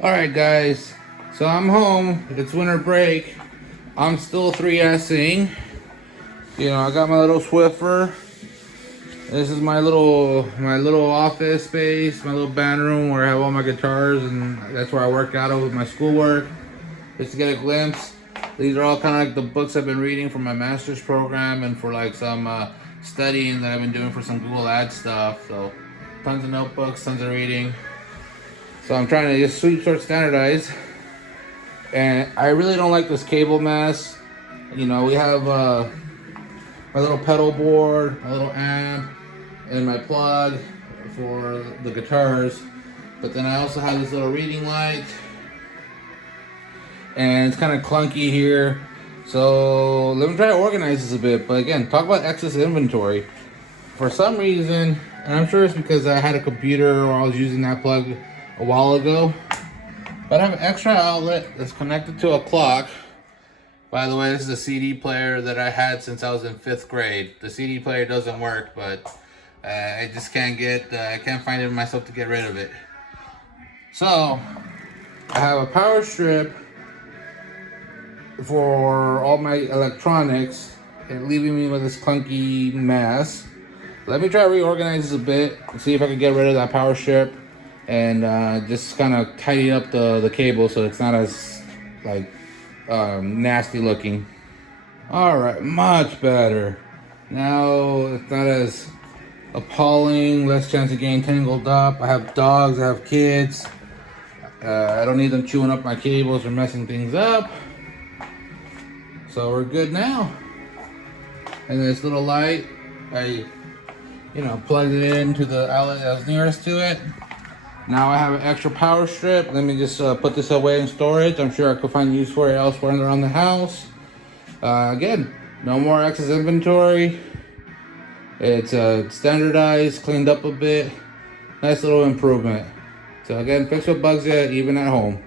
Alright guys, so I'm home, it's winter break, I'm still 3S'ing, you know, I got my little Swiffer, this is my little office space, my little band room where I have all my guitars, and that's where I work out of with my schoolwork, just to get a glimpse. These are all kind of like the books I've been reading for my master's program and for like some studying that I've been doing for some Google Ads stuff, so tons of notebooks, tons of reading. So I'm trying to just sweep, sort, standardize. And I really don't like this cable mess. You know, we have my little pedal board, my little amp, and my plug for the guitars. But then I also have this little reading light. And it's kind of clunky here. So let me try to organize this a bit. But again, talk about excess inventory. For some reason, and I'm sure it's because I had a computer or I was using that plug a while ago, but I have an extra outlet that's connected to a clock. By the way, this is a CD player that I had since I was in 5th grade. The CD player doesn't work, but I just can't I can't find it in myself to get rid of it. So I have a power strip for all my electronics and leaving me with this clunky mess. Let me try to reorganize this a bit and see if I can get rid of that power strip and just kind of tidy up the cable so it's not as like nasty looking. All right, much better. Now it's not as appalling, less chance of getting tangled up. I have dogs, I have kids. I don't need them chewing up my cables or messing things up. So we're good now. And this little light, I plugged it into the outlet that was nearest to it. Now I have an extra power strip. Let me just put this away in storage. I'm sure I could find use for it elsewhere around the house. Again, no more excess inventory. It's standardized, cleaned up a bit. Nice little improvement. So again, fix what bugs you even at home.